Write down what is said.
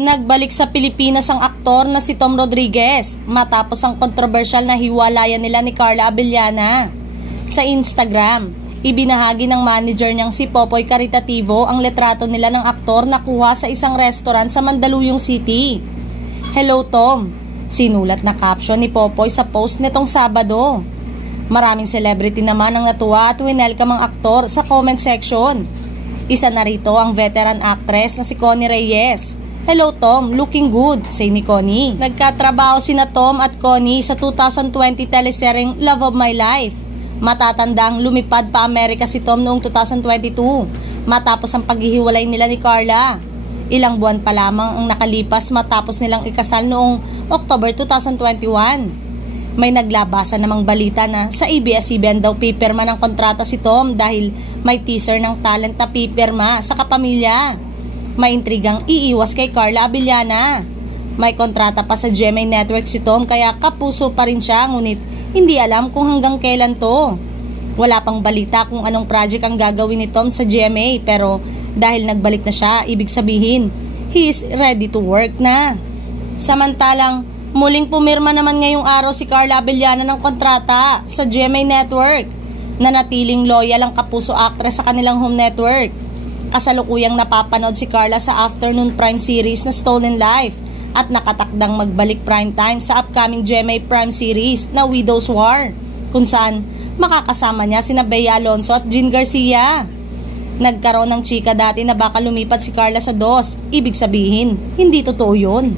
Nagbalik sa Pilipinas ang aktor na si Tom Rodriguez matapos ang kontrobersyal na hiwalayan nila ni Carla Abellana. Sa Instagram, ibinahagi ng manager niyang si Popoy Caritativo ang litrato nila ng aktor na kuha sa isang restaurant sa Mandaluyong City. "Hello Tom," sinulat na caption ni Popoy sa post nitong Sabado. Maraming celebrity naman ang natuwa at winelcome ang aktor sa comment section. Isa na rito ang veteran actress na si Connie Reyes. "Hello Tom, looking good," say ni Connie. Nagkatrabaho sina Tom at Connie sa 2020 teleseryeng Love of My Life. Matatandang lumipad pa Amerika si Tom noong 2022 matapos ang paghihiwalay nila ni Carla. Ilang buwan pa lamang ang nakalipas matapos nilang ikasal noong October 2021. May naglabasan namang balita na sa ABS-CBN daw pipirma ng kontrata si Tom dahil may teaser ng talent na pipirma sa kapamilya. May intrigang iiwas kay Carla Abellana. May kontrata pa sa GMA Network si Tom kaya kapuso pa rin siya, ngunit hindi alam kung hanggang kailan to. Wala pang balita kung anong project ang gagawin ni Tom sa GMA, pero dahil nagbalik na siya, ibig sabihin he is ready to work na. Samantalang muling pumirma naman ngayong araw si Carla Abellana ng kontrata sa GMA Network. Nanatiling loyal ang kapuso actress sa kanilang home network. Kasalukuyang napapanood si Carla sa afternoon prime series na Stolen Life at nakatakdang magbalik primetime sa upcoming GMA Prime series na Widow's War, kung saan makakasama niya sina Bea Alonzo at Jean Garcia. Nagkaroon ng chika dati na baka lumipat si Carla sa DOS, ibig sabihin, hindi totoo yun.